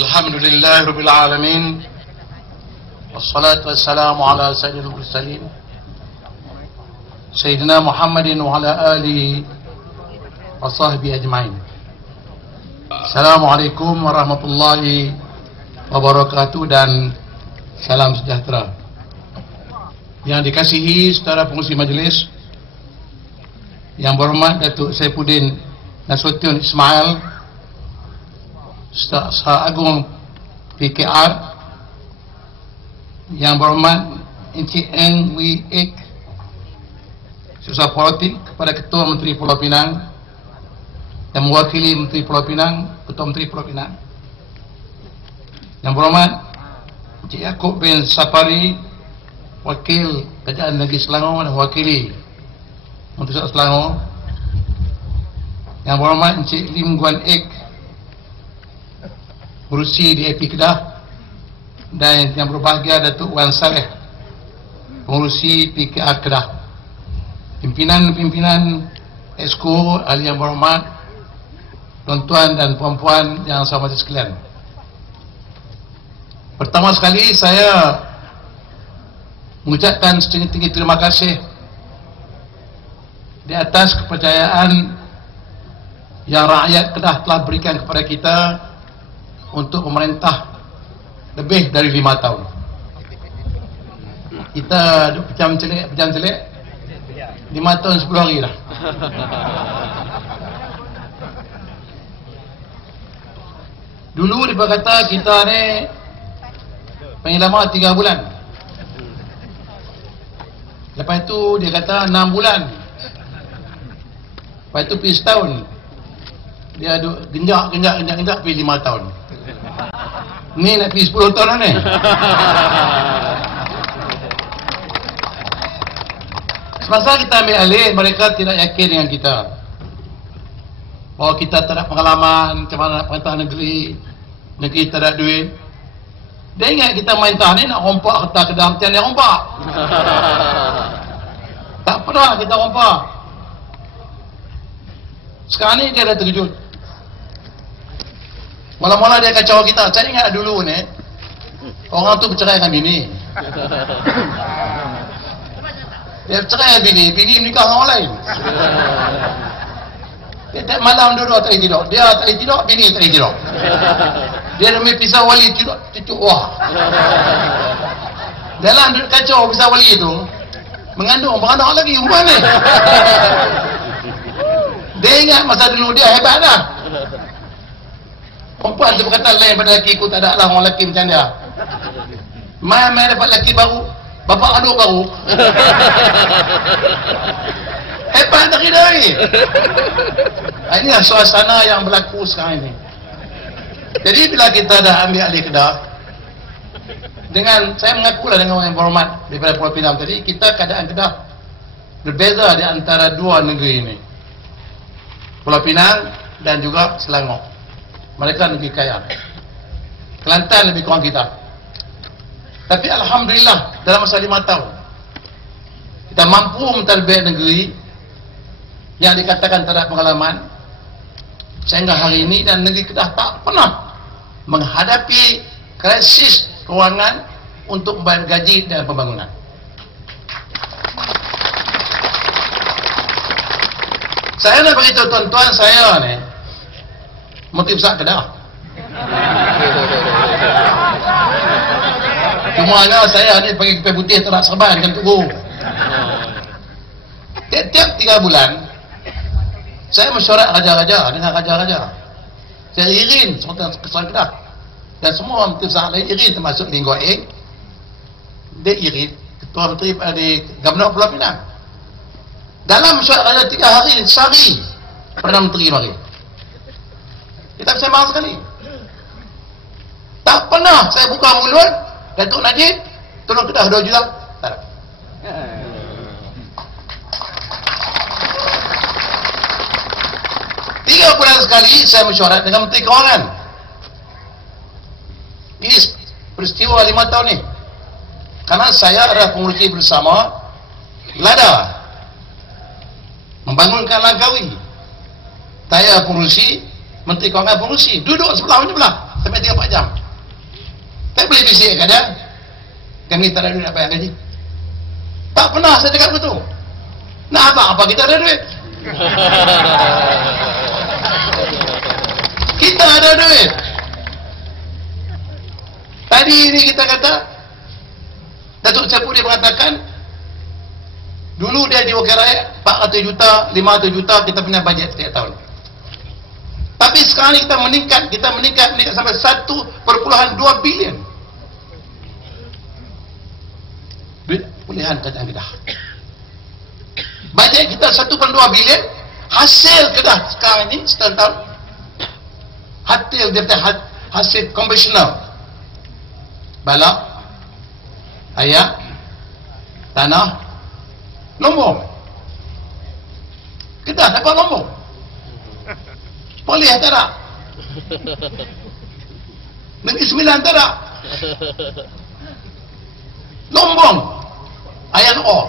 Alhamdulillahirabbil alamin. Wassalatu wassalamu ala sayyidil mursalin Sayyidina Muhammadin wa ala alihi wa sahbihi ajma'in. Assalamualaikum warahmatullahi wabarakatuh dan salam sejahtera. Yang dikasihi saudara pengurusi majlis, yang berhormat Datuk Saifuddin Nasruddin Ismail, Ustaz Agung PKR, yang berhormat Encik Eng Wee Ek, Susah Politik, kepada Ketua Menteri Pulau Pinang yang mewakili Menteri Pulau Pinang, Ketua Menteri Pulau Pinang, yang berhormat Encik Yaakob bin Safari, Wakil Kerajaan Negeri Selangor dan mewakili Menteri Pusat Selangor, yang berhormat Encik Lim Guan Ek, Pengurusi DAP Kedah, dan yang berbahagia Datuk Wan Saleh, Pengurusi PKR Kedah, pimpinan-pimpinan Exco, ahli yang berhormat, tuan-tuan dan puan-puan yang saya hormati sekalian. Pertama sekali saya mengucapkan setinggi-tinggi terima kasih di atas kepercayaan yang rakyat Kedah telah berikan kepada kita untuk pemerintah lebih dari 5 tahun. Kita pejam celik 5 tahun 10 hari dah. Dulu dia kata kita ni paling lama 3 bulan. Lepas itu dia kata 6 bulan. Lepas itu pergi setahun. Dia duk genjak pergi 5 tahun. Ni nak pergi 10 tahun lah ni. Semasa kita ambil alih, mereka tidak yakin dengan kita, bahawa kita tak ada pengalaman macam mana nak perintah negeri tak ada duit. Dia ingat kita main tah ni nak rompak harta Kedah macam dia rompak. Tak pernah kita rompak. Sekarang ni dia dah terkejut. Mula-mula dia kacau kita. Saya ingat dulu ni orang tu bercerai dengan bini. Dia bercerai dengan bini menikah dengan orang lain. Dia tak malam dulu tak tidur. Dia tak tidur, bini tak tidur. Dia demi pisau wali tidur, cucuk wah. Dalam kacau pisau wali tu mengandung beranak lagi umpan ni. Dia ingat masa dulu dia hebat dah. Perempuan tu berkata lain pada lelaki, aku tak ada lah orang lelaki macam dia. Mai dapat lelaki baru, bapak aduk baru. Hebat tak kira ni. Inilah suasana yang berlaku sekarang ini. Jadi bila kita dah ambil alih Kedah, dengan saya mengakulah dengan orang yang berhormat daripada Pulau Pinang tadi, kita keadaan Kedah berbeza di antara dua negeri ini, Pulau Pinang dan juga Selangor. Mereka lebih kaya, Kelantan lebih kurang kita. Tapi alhamdulillah dalam masa 5 tahun kita mampu mentadbir negeri yang dikatakan tak ada pengalaman, sehingga hari ini dan negeri Kedah tak pernah menghadapi krisis kewangan untuk membayar gaji dan pembangunan. Saya nak beritahu tuan-tuan, saya ni Menteri Besar Kedah. Cumanya saya ni pakai kepai putih tak nak serban dengan tubuh. Tiap-tiap 3 bulan saya mesyuarat raja-raja dengan raja-raja. Saya irin Sultan Kesang Kedah dan semua Menteri Besar lain irin, termasuk Lim Guan Eng. Dia irin Ketua Menteri di Gubernur Pulau Pinang. Dalam mesyuarat raja 3 hari, sehari Perdana Menteri mari. Kita bersama sekali. Tak pernah saya buka mulut, Datuk Najib tolong Kedah 2 juta. Tak ada. 3 bulan sekali saya mesyuarat dengan Menteri Kewangan. Ini peristiwa 5 tahun ni. Karena saya adalah pengurusi bersama Lada membangunkan Langkawi. Saya pengurusi, Menteri Kewangan pengurusi, duduk sebelah-sebelah sampai 3-4 jam. Tak boleh bisik kat dia, kami tak ada duit nak bayar gaji. Tak pernah saya cakap begitu. Nak apa kita ada duit? Kita ada duit. Tadi ini kita kata, Datuk Syaipudin mengatakan, dulu dia di Wakil Rakyat 400 juta, 500 juta kita punya bajet setiap tahun. Tapi sekarang ni kita meningkat sampai 1.2 bilion. Duit pulihan kerajaan Kedah. Bajet kita 1.2 bilion, hasil Kedah sekarang ini setahun tahun, hasil konvensional, balak, ayak, tanah, Lombok. Kedah dapat Lombok. Boleh tak ada? Negeri Sembilan tak ada. Lombok, iron ore,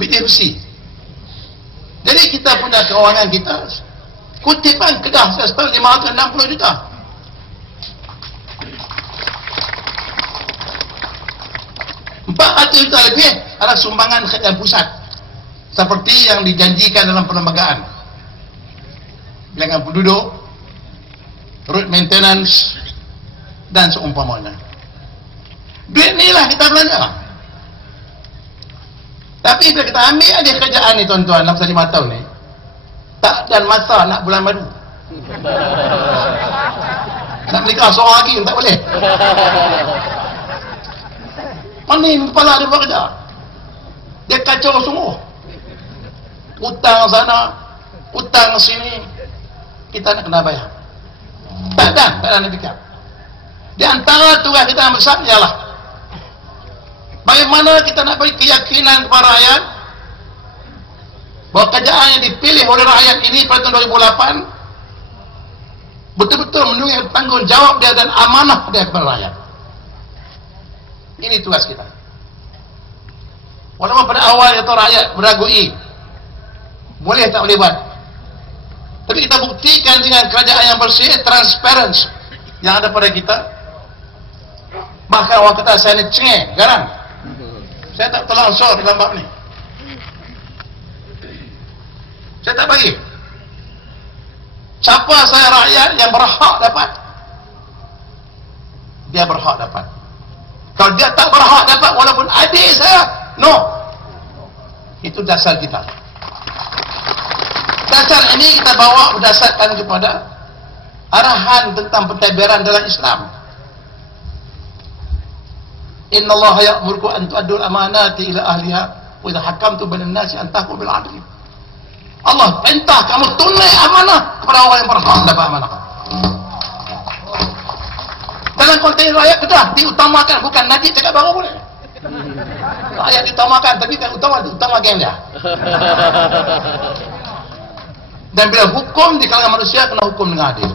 bidang besi. Jadi kita punya kewangan kita, kutipan Kedah setahun 560 juta. RM400 juta lebih adalah sumbangan kerajaan pusat, seperti yang dijanjikan dalam perlembagaan bilangan penduduk, road maintenance dan seumpamanya. Duit ni lah kita belanja. Tapi bila kita ambil alih kerajaan ni tuan-tuan, dalam 5 tahun ni, tak dan masa nak bulan madu. Nak nikah seorang lagi tak boleh. Pening kepala dia bekerja. Dia kacau sungguh. Utang sana, utang sini, kita nak kena bayar. Tak ada nak fikir. Di antara tugas kita yang besar ialah bagaimana kita nak beri keyakinan kepada rakyat bahawa kerajaan yang dipilih oleh rakyat ini pada tahun 2008 betul-betul memenuhi tanggungjawab dia dan amanah dia kepada rakyat. Ini tugas kita. Walaupun pada awal itu rakyat meragui, boleh tak boleh buat, tapi kita buktikan dengan kerajaan yang bersih, transparent yang ada pada kita. Bahkan orang kata saya ni cengeng, garang. Saya tak tolak unsur dalam bab ni. Saya tak bagi. Siapa saya rakyat yang berhak dapat, dia berhak dapat. Kalau dia tak berhak dapat walaupun adik saya, no. Itu dasar kita. Dasar ini kita bawa berdasarkan kepada arahan tentang pentadbiran dalam Islam. Inna Allah ya'murku an tu'addul amanati ila ahliha wa idha hakamtu bainan nasi an tahkumu bil 'adli. Allah perintah kamu tunai amanah kepada orang yang berhak dapat amanah. Dalam konteks rakyat Kedah diutamakan, bukan Najib cakap baru boleh. Rakyat diutamakan, tapi kan utama geng dia. Dan bila hukum di kalangan manusia, kena hukum dengan adil.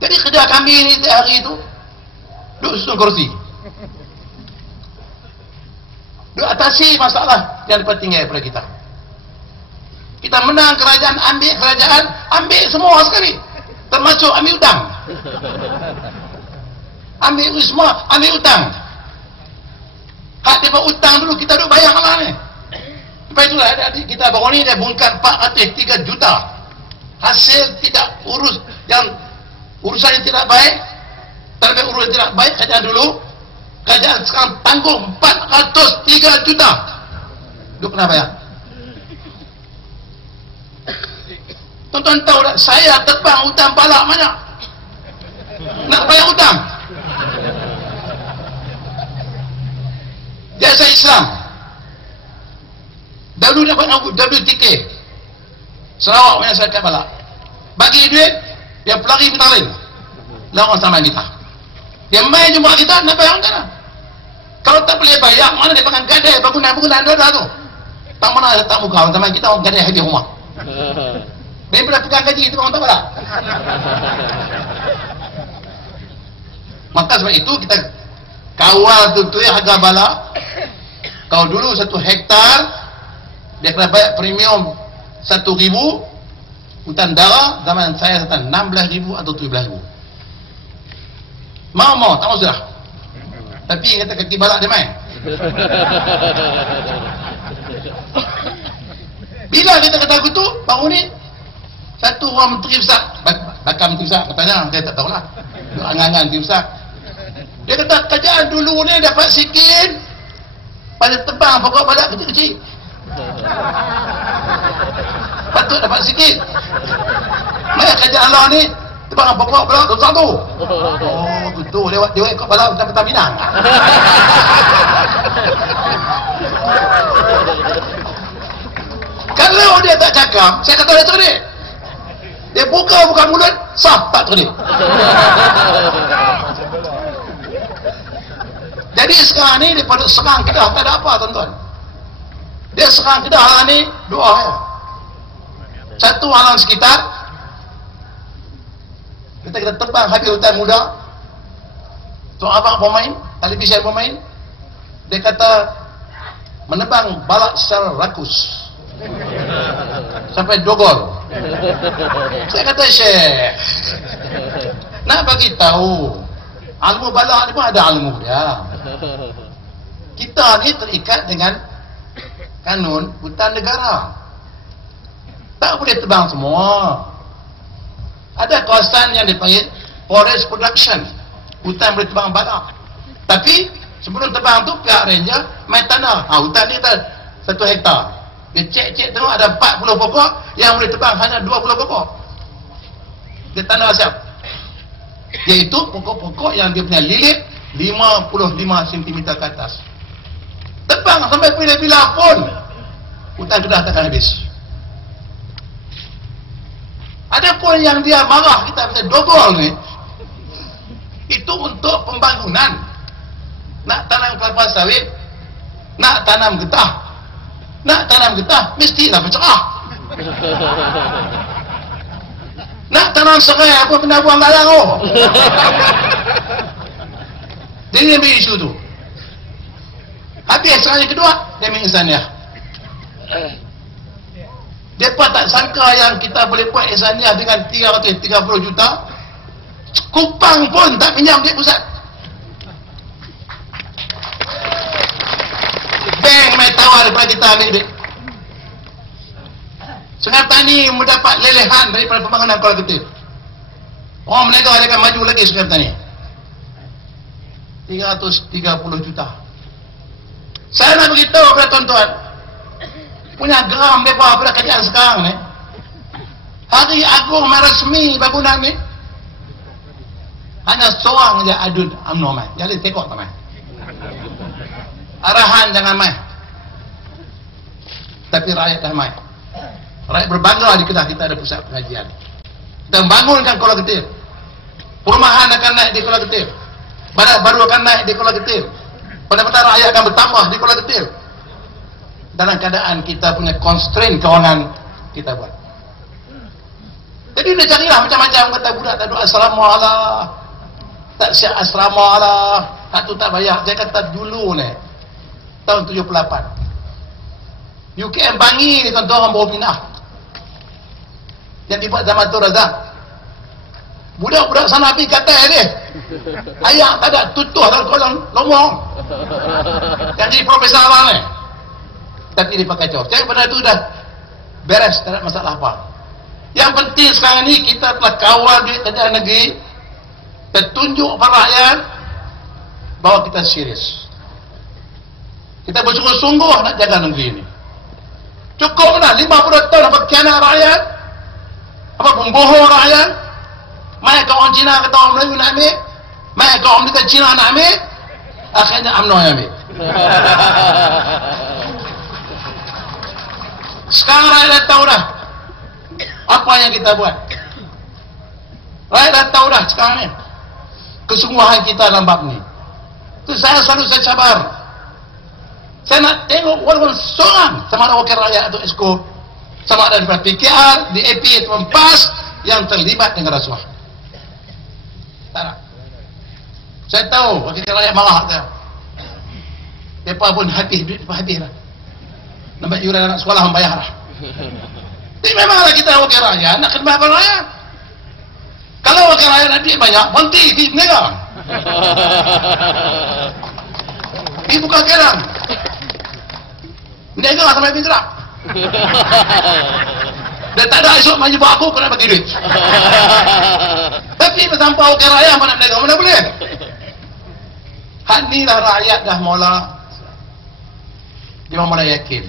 Jadi kerja kami ini setiap hari itu duduk susun kursi, duduk atasi masalah yang lebih tinggi daripada kita. Kita menang kerajaan, ambil semua sekali, termasuk ambil hutang. Ambil semua, ambil hutang. Hak dia hutang dulu, kita duduk bayar lah ni. Lepas itulah adik-adik kita baru ni dia bongkar 403 juta hasil tidak urusan yang tidak baik. Terlebih urusan yang tidak baik kerajaan dulu, kerajaan sekarang tanggung 403 juta. Duk kena bayar. Tuan-tuan tahu tak, saya terbang hutang balak banyak nak bayar hutang. Jasa Islam dahulu dapat WTK Sarawak punya syarikat balak, bagi duit dia pelari bertalin lawan sama kita, dia main jumpa kita nak bayar hutang. Kalau tak boleh bayar, mana dia pakai gadai bangunan dah tu, tak mana tak muka sama kita orang gadai haji rumah. Dia pernah pegang gaji itu orang tak balak. Maka sebab itu kita kawal tu ya harga balak. Kalau dulu 1 hektar dia kena bayar premium 1,000, Hutan dara zaman saya kata 16,000 atau 17,000. Mau tak mau sudah. Tapi kata kaki balak dia main. Bila kita kata aku tu, baru ni satu orang menteri besar, bakal menteri besar katanya, saya tak tahulah. Angan-angan menteri besar. Dia kata kerajaan dulu ni dapat sikit, pada tebang pokok balak kecil-kecil. Patut dapat sikit. Mana kerajaan Allah ni tebang pokok balak besar tu. Oh betul, dia ikut balak petang Minang. Kalau dia tak cakap, saya kata dia cerdik. Dia buka mulut, sah tak cerdik. Jadi sekarang ni daripada serang Kedah tak ada apa tuan-tuan. Dia serang Kedah ni dua hal. Satu alam sekitar. Kita tebang habis hutan muda. Tuan abang pemain, televisyen pemain. Dia kata menebang balak secara rakus sampai dogol. Saya kata Syekh, nak bagi tahu ilmu balak ni pun ada ilmu dia. Kita ni terikat dengan kanun hutan negara, tak boleh tebang semua. Ada kawasan yang dipanggil forest production, hutan boleh tebang balak. Tapi sebelum tebang tu pihak ranger main tanah. Hutan ni kita 1 hektar. Dia cek tengok ada 40 pokok, yang boleh tebang hanya 20 pokok. Dia tanah siap. Iaitu pokok-pokok yang dia punya lilit 55 cm ke atas. Tebang sampai bila-bila pun hutan Kedah takkan habis. Ada pun yang dia marah kita bisa dogol ni, itu untuk pembangunan. Nak tanam kelapa sawit, nak tanam getah. Nak tanam getah, mestilah bercerah. Nak tanam serai, apa benda buang dalam oh. Jadi dia ambil isu tu. Habis serai kedua, dia ambil insaniah. Mereka tak sangka yang kita boleh buat insaniah dengan 330 juta. Kupang pun tak pinjam duit pusat. Bank main tawar daripada kita ambil duit. Sungai Petani mendapat lelehan daripada pembangunan Kuala Ketil. Orang meniaga dia akan maju lagi Sungai Petani. 330 juta. Saya nak beritahu kepada tuan-tuan, punya geram mereka pada kerajaan sekarang ni, hari agung resmi bangunan ni hanya seorang je adun UMNO mai. Jadi tengok tak mai. Arahan jangan mai. Tapi rakyat dah mai. Rakyat berbangga di Kedah kita ada pusat pengajian. Kita membangunkan Kuala Ketil. Perumahan akan naik di Kuala Ketil. Barat baru akan naik di Kuala Ketil. Pendapatan rakyat akan bertambah di Kuala Ketil. Dalam keadaan kita punya constraint kewangan kita buat. Jadi dia carilah macam-macam, kata budak tak ada asrama lah, tak siap asrama lah, satu tak bayar. Saya kata dulu ni tahun 78 UKM Bangi ni tuan-tuan orang baru pindah, yang dibuat zaman tu Razak. Budak-budak sana pergi kata dia ayah tak ada tutuh dalam kolam lomong yang jadi profesor abang ni, tapi dia pakai kacau. Saya pada tu dah beres, tak ada masalah apa. Yang penting sekarang ni kita telah kawal duit kerajaan negeri, tertunjuk pada rakyat bahawa kita serius, kita bersungguh-sungguh nak jaga negeri ni. Cukup dah 50 tahun apa khianat rakyat, apa pembohong rakyat. Mai kau orang Cina kata orang Melayu nak ambil, mai kau orang kita Cina nak ambil, akhirnya UMNO yang ambil. Sekarang rakyat dah tahu dah apa yang kita buat. Rakyat dah tahu dah sekarang ni kesungguhan kita dalam bab ni. Tu saya selalu sabar. Saya nak tengok walaupun seorang sama ada wakil rakyat atau esko, sama ada daripada PKR, DAP atau PAS yang terlibat dengan rasuah. Tak nak. Saya tahu wakil rakyat marah saya. Mereka pun habis duit, habis lah. Nampak yuran anak sekolah membayar lah. Jadi memanglah kita wakil rakyat nak khidmat kepada rakyat. Kalau wakil rakyat nanti banyak, berhenti di negara. Ini bukan kerang. Negara sampai bergerak. Dan tak ada esok maju buat aku kena bagi duit. Tapi tanpa wakil rakyat mana negara mana boleh. Inilah rakyat dah mula dia mula yakin.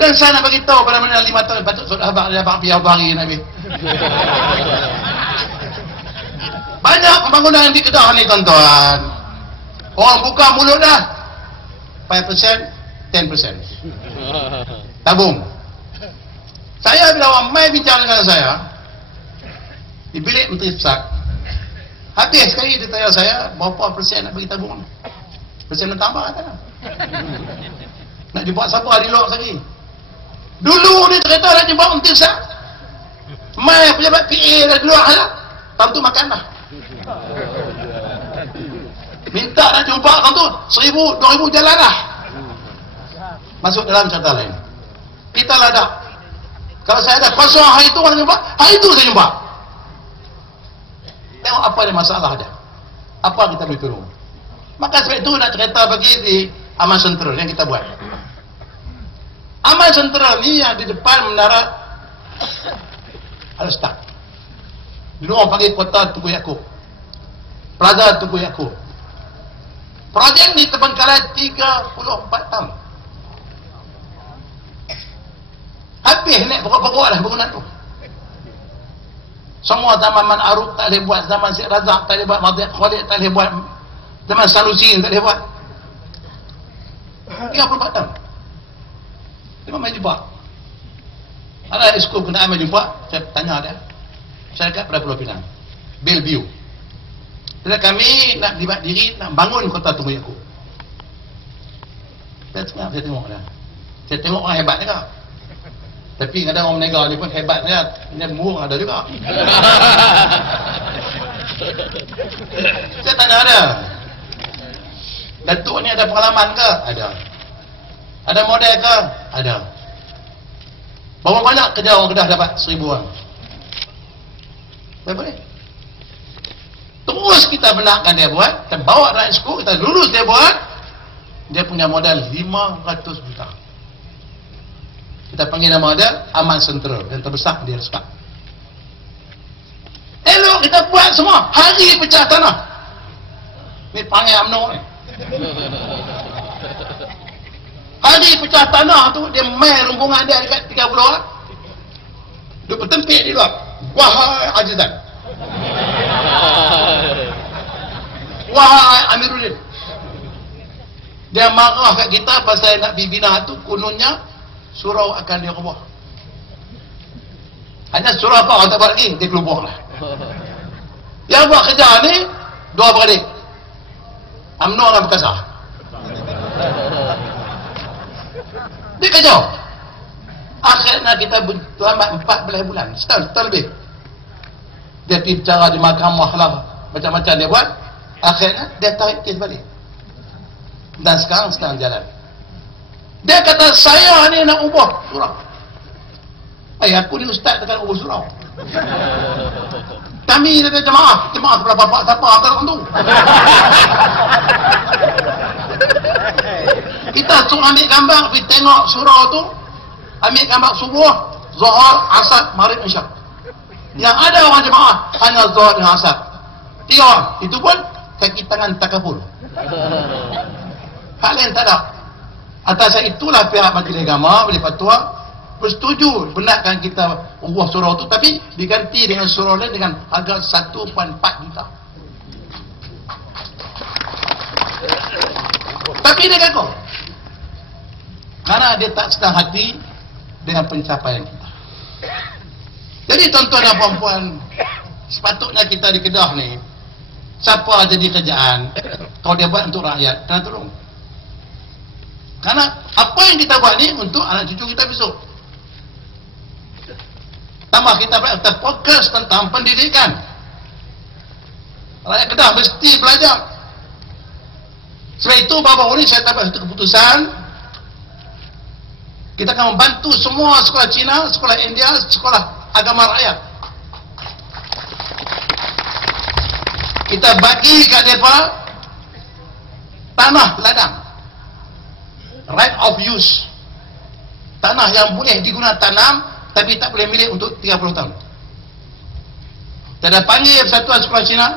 Dan saya nak bagi tahu pada mana 5 tahun patut sudah abang biar bagi Nabi. Banyak pembangunan di Kedah ni tuan-tuan. Orang buka mulut dah. 5%, 10%. Tabung. Saya bila orang mai bincang dengan saya di bilik Menteri Besar. Habis sekali dia tanya saya berapa persen nak bagi tabung. Persen nak tambah tak? Nak dibuat siapa di luar lagi? Dulu ni cerita nak dibuat Menteri Besar. Mai pejabat PA dah keluar lah. Tahun tu makan dah. Minta nak jumpa tahun tu 1,000, 2,000 jalan lah. Masuk dalam cerita lain. Kita lah dah. Kalau saya ada kosong hari itu orang jumpa, hari itu saya jumpa. Tengok apa yang masalah dia. Apa kita boleh tolong. Maka sebab itu nak cerita bagi di Aman Sentral yang kita buat. Aman Sentral ni yang di depan menara Al-Ustaz. Dulu orang panggil kota Tugu Yaakob. Plaza Tugu Yaakob. Projek ni terbengkalai 34 tahun. Habis naik pokok-pokok dah bangunan tu. Semua zaman Man Aruf tak boleh buat, zaman Syed Razak tak boleh buat, Madhya Khalid tak boleh buat, zaman Sanusi tak boleh buat. 34 tahun. Dia main jumpa. Adaeskop kena main jumpa, saya tanya dia. Saya dekat pada Pulau Pinang. Bellevue. Jadi kami nak dibuat diri, nak bangun kota Tugu Yaakob. Saya tengok dia. Saya tengok orang hebat juga. Tapi kadang orang menegak ni pun hebat dia. Dia murung ada juga. Saya tanya dia. Datuk ni ada pengalaman ke? Ada. Ada model ke? Ada. Berapa banyak kerja orang Kedah dapat 1,000 orang? Tak boleh. Terus kita benarkan dia buat, kita bawa rakyat school, kita lulus dia buat, dia punya modal 500 juta. Kita panggil nama dia Aman Sentral, dan terbesar dia respect. Elok kita buat semua, hari pecah tanah. Ni panggil UMNO ni. Hari pecah tanah tu, dia main rombongan dia dekat 30 orang. Dia bertempik di luar. Wahai Azizan. Wahai Amiruddin. Dia marah kat kita pasal nak pergi bina tu, kononnya surau akan dia roboh. Hanya surau apa orang tak buat lagi, dia kelubuh lah. Yang buat kerja ni, 2 beradik. UMNO dengan Bekasah. Dia kacau. Akhirnya kita terlambat 14 bulan, setahun lebih. Dia pergi bicara di mahkamah lah, macam-macam dia buat. Akhirnya dia tarik kes balik. Dan sekarang sedang jalan. Dia kata saya ni nak ubah surau. Aku ni ustaz takkan ubah surau. Kami kata jemaah sebelah bapak siapa antara tu. Kita suruh ambil gambar, pergi tengok surau tu, ambil gambar subuh, Zuhur, Asar, Maghrib, Isyak. Yang ada orang jemaah hanya Zuhur dan Asar. 3 orang. Itu pun kaki tangan takabul. Hal lain tak ada. Atas itulah pihak Majlis Agama boleh fatwa bersetuju benarkan kita ubah surau tu, tapi diganti dengan surau lain dengan harga 1.4 juta. Tapi dia gagal. Karena dia tak sedang hati dengan pencapaian kita. Jadi tuan-tuan dan puan-puan, sepatutnya kita di Kedah ni, siapa jadi kerjaan, kalau dia buat untuk rakyat, kena tolong. Karena apa yang kita buat ni untuk anak cucu kita besok. Tambah kita fokus tentang pendidikan. Rakyat Kedah mesti belajar. Sebab itu baru-baru ni saya dapat satu keputusan Kita akan membantu semua sekolah Cina, sekolah India, sekolah agama rakyat. Kita bagi kat mereka tanah ladang, right of use, tanah yang boleh digunakan tanam tapi tak boleh milik untuk 30 tahun. Kita dah panggil Persatuan Sekolah Cina,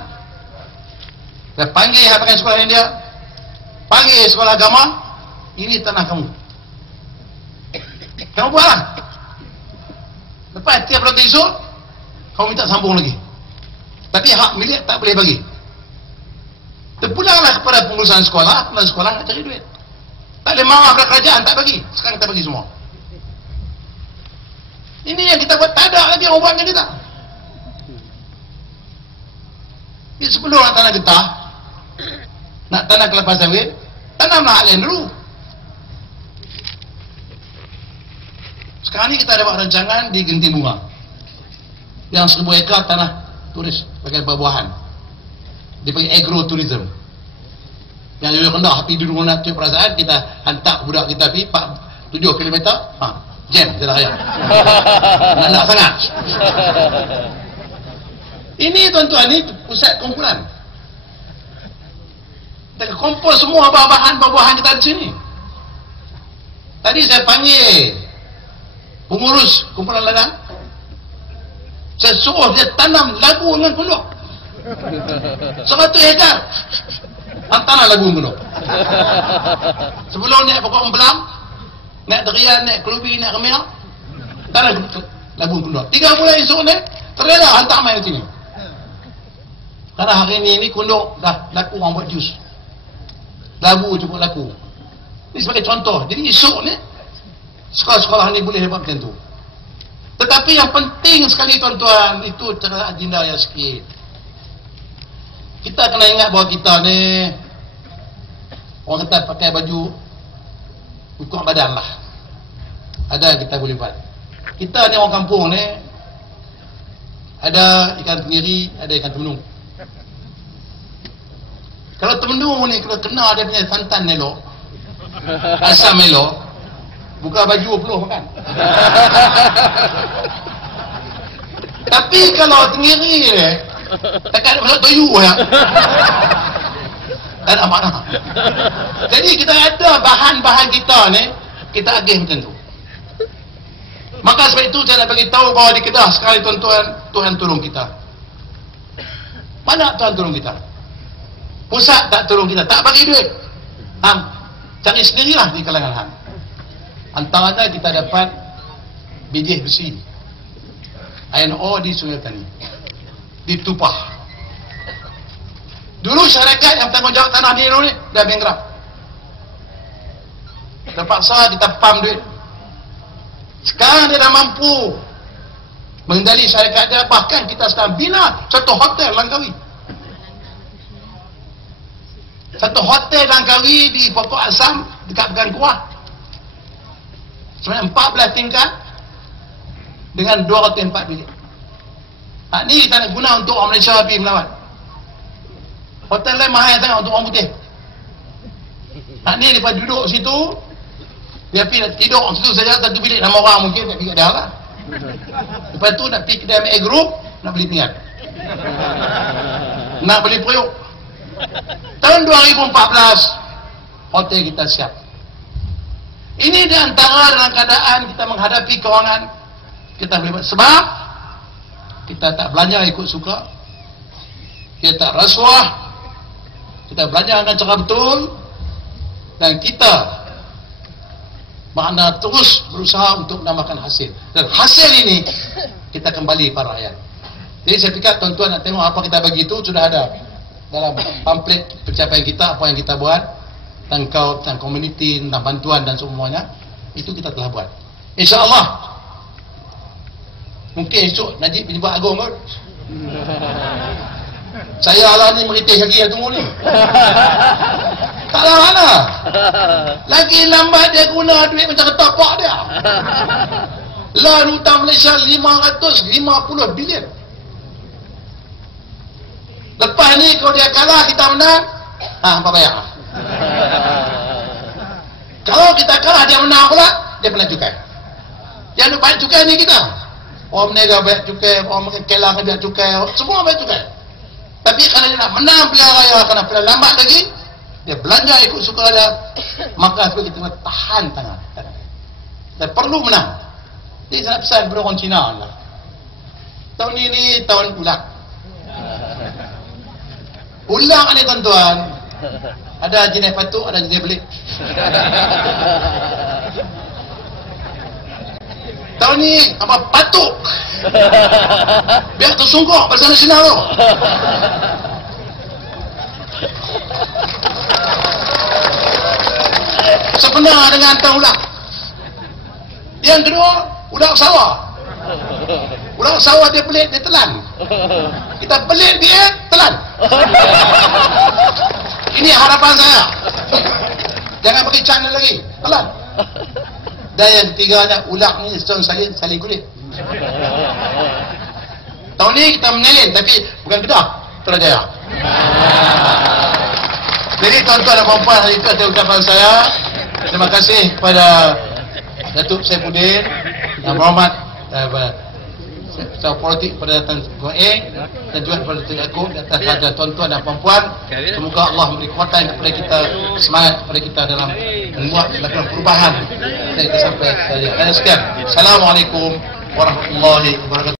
dah panggil Harapan Sekolah India, panggil sekolah agama, ini tanah kamu. Kamu buatlah. Lepas tiap tahun esok, kamu minta sambung lagi. Tapi hak milik tak boleh bagi. Terpulanglah kepada pengurusan sekolah nak cari duit. Tak boleh marah kepada kerajaan, tak bagi. Sekarang kita bagi semua. Ini yang kita buat, tak ada lagi orang buat macam kita. Sebelum nak tanah getah, nak tanah kelapa sawit, tanamlah alien dulu. Sekarang ni kita ada buat rancangan di Genting Bunga yang 1000 ekar tanah turis pakai buah-buahan, dia panggil agrotourism, yang lebih rendah. Tapi dulu nak tunjuk perasaan, kita hantar budak kita pergi 7 km, jam jalan raya. Nak sangat. Ini tuan-tuan, ni pusat kumpulan. Kita kumpul semua buah-buahan kita di sini. Tadi saya panggil pengurus kumpulan ladang, saya suruh dia tanam labu dengan kunduk 100 hektar tanah labu dengan kunduk. Sebelum naik pokok empelam, naik derian, naik kelubi, naik kemir, tanah labu kunduk. 3 bulan esok ni terela hantar main ke sini. Karena hari ini kunduk dah laku, orang buat jus, labu cukup laku. Ini sebagai contoh. Jadi esok ni sekolah-sekolah ni boleh buat macam tu. Tetapi yang penting sekali tuan-tuan, itu cara agenda yang sikit. Kita kena ingat bahawa kita ni, orang kata pakai baju ukur badan lah. Ada yang kita boleh buat. Kita ni orang kampung ni, ada ikan tenggiri, ada ikan temenung. Kalau temenung ni, kalau kena dia punya santan elok, asam elok, buka baju peluh makan. Tapi kalau tenggiri ni, takkan ada toyu ya. Tak ada makna. Jadi kita ada bahan-bahan kita ni, kita agih macam tu. Maka sebab itu saya nak bagi tahu bahawa di Kedah sekali tuan-tuan, Tuhan tolong kita. Mana Tuhan tolong kita? Pusat tak tolong kita, tak bagi duit. Cari sendirilah di kalangan hang. Antaranya kita dapat biji besi, iron ore di Sungai Tani, di Tupah. Dulu syarikat yang bertanggungjawab tanah di ni dah bankrupt. Terpaksa kita pam duit. Sekarang dia dah mampu mengendali syarikat dia. Bahkan kita sedang bina satu hotel Langkawi. Satu hotel Langkawi di Pokok Asam dekat Pekan Kuah. Sebenarnya 14 tingkat dengan 204 bilik. Ni kita nak guna untuk orang Malaysia pergi melawat. Hotel lain mahal sangat untuk orang putih. Ni lepas duduk situ, dia pergi tidur situ saja, satu bilik 6 orang mungkin tak pergi kat dia lah. Lepas tu nak pergi kedai MA Group, nak beli pingat, nak beli periuk. Tahun 2014 hotel kita siap. Ini di antara dalam keadaan kita menghadapi kewangan, kita boleh buat. Sebab kita tak belanja ikut suka, kita tak rasuah, kita belanja dengan cara betul, dan kita makna terus berusaha untuk menambahkan hasil. Dan hasil ini kita kembali para rakyat. Jadi saya fikir tuan-tuan nak tengok apa kita bagi itu sudah ada dalam pamflet pencapaian kita, apa yang kita buat tentang komuniti, tentang bantuan dan semuanya, itu kita telah buat. InsyaAllah mungkin esok Najib pejabat agung kot. Saya lah ni meritih kaki yang tunggu ni. Tak lah mana. Lagi lambat dia guna duit macam ketapak dia. Loan hutang Malaysia 550 bilion. Lepas ni kalau dia kalah kita menang, apa bayar? Kalau kita kalah dia menang pula, dia pernah cukai. Yang nak bayar cukai ni kita. Orang menega bayar cukai, orang kelang bayar cukai, semua bayar cukai. Tapi kalau dia nak menang pilihan raya, kena pilihan lambat lagi, dia belanja ikut suka dia, maka kita kena tahan tangan. Dan perlu menang. Jadi saya nak pesan kepada orang Cina lah. Tahun ini tahun ulang. Ulang ni tuan-tuan, ada jenis patuk, ada jenis belik. Tahun ni apa patuk? Biar tersungguh bersama sinar tu. Sebenar dengan tahun ulang. Yang kedua, ulang sawah. Ulang sawah dia pelit, dia telan. Kita pelit dia, telan. Ini harapan saya. Jangan bagi channel lagi, telan. Dan yang ketiganya, ulang ni setahun saling kulit. Tahun ni kita menelin, tapi bukan Kedah, Putrajaya. Jadi tuan-tuan dan puan-puan, hari itu adalah ucapan saya. Terima kasih kepada Datuk Saifuddin yang berhormat secara politik kepada Tan Sri Eng dan juga kepada Datuk Yaakob dan atas tuan-tuan dan puan-puan. Semoga Allah memberi kekuatan kepada kita, semangat kepada kita dalam membuat melakukan perubahan. Saya sampai saja. Dan sekian. Assalamualaikum warahmatullahi wabarakatuh.